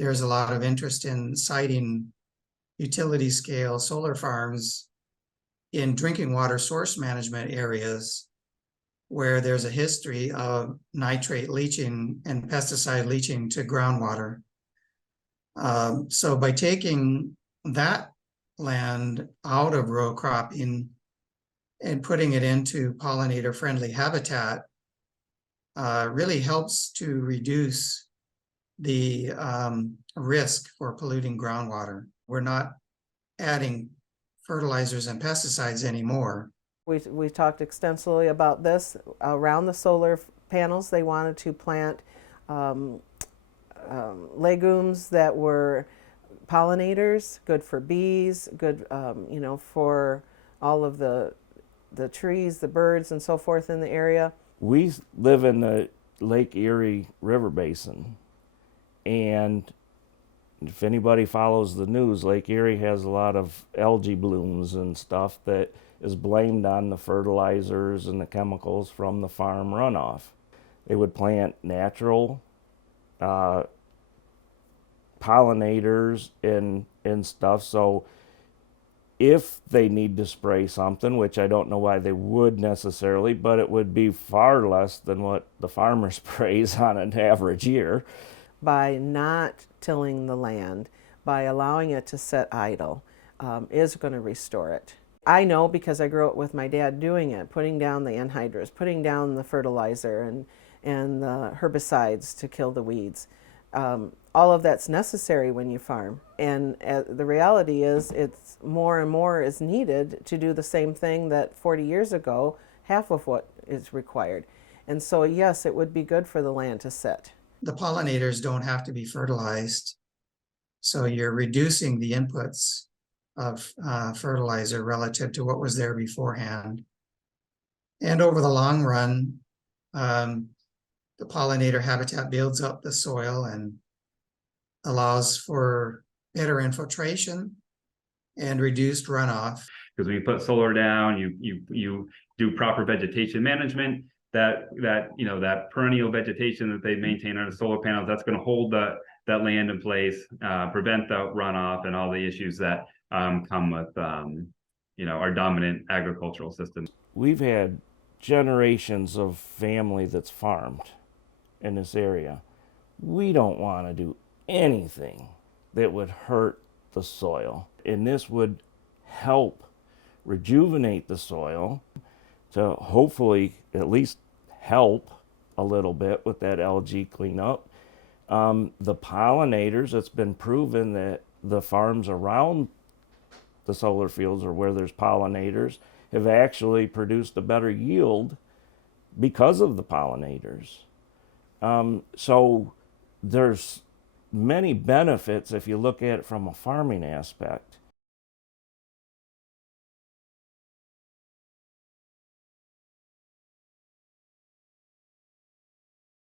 there's a lot of interest in siting utility scale solar farms in drinking water source management areas where there's a history of nitrate leaching and pesticide leaching to groundwater. So by taking that land out of row cropping and putting it into pollinator friendly habitat really helps to reduce the risk for polluting groundwater. We're not adding fertilizers and pesticides anymore. We talked extensively about this around the solar panels. They wanted to plant legumes that were pollinators, good for bees, good for all of the trees, the birds, and so forth in the area. We live in the Lake Erie River Basin, and if anybody follows the news, Lake Erie has a lot of algae blooms and stuff that is blamed on the fertilizers and the chemicals from the farm runoff. They would plant natural pollinators and stuff, so if they need to spray something, which I don't know why they would necessarily, but it would be far less than what the farmer sprays on an average year. By not tilling the land, by allowing it to sit idle, is going to restore it. I know because I grew up with my dad doing it, putting down the enriches, putting down the fertilizer and the herbicides to kill the weeds. All of that's necessary when you farm. And the reality is it's more and more is needed to do the same thing that 40 years ago, half of what is required. And so yes, it would be good for the land to sit. The pollinators don't have to be fertilized. So you're reducing the inputs of fertilizer relative to what was there beforehand. And over the long run, the pollinator habitat builds up the soil and allows for better infiltration and reduced runoff. Because when you put solar down, you do proper vegetation management, that perennial vegetation that they maintain on the solar panels, that's going to hold that land in place, prevent the runoff and all the issues that come with our dominant agricultural system. We've had generations of family that's farmed in this area. We don't want to do anything that would hurt the soil, and this would help rejuvenate the soil to hopefully at least help a little bit with that algae cleanup. The pollinators, it's been proven that the farms around the solar fields or where there's pollinators have actually produced a better yield because of the pollinators. So there's many benefits if you look at it from a farming aspect.